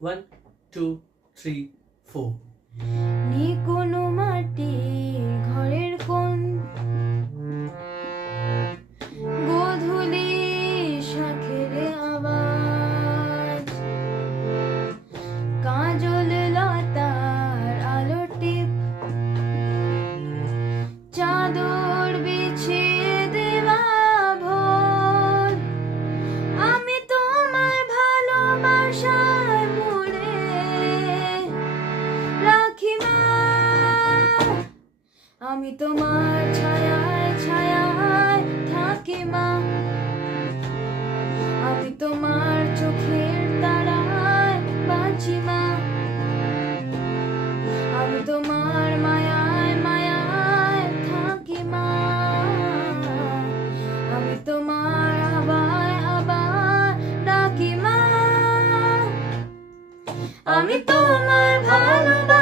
1, 2, 3, 4. নি কোনো মাটি ঘরের কোন গোধূলি শাঁখের আওয়াজ কাজল লতার আলো টিপ চাদর বিছিয়ে দেওয়া ভোর আমি তোমায় ভালোবাসায় মুড়ে রাখি মা আমি তোমার ছায়ায় ছায়ায় থাকি মা আমি তোমার চোখের তারায় বাঁচি মা আমি তোমার মায়ায় মায়ায় থাকি মা আমি তোমার আবার আবার ডাকি মা আমি তোমার ভালোবাসা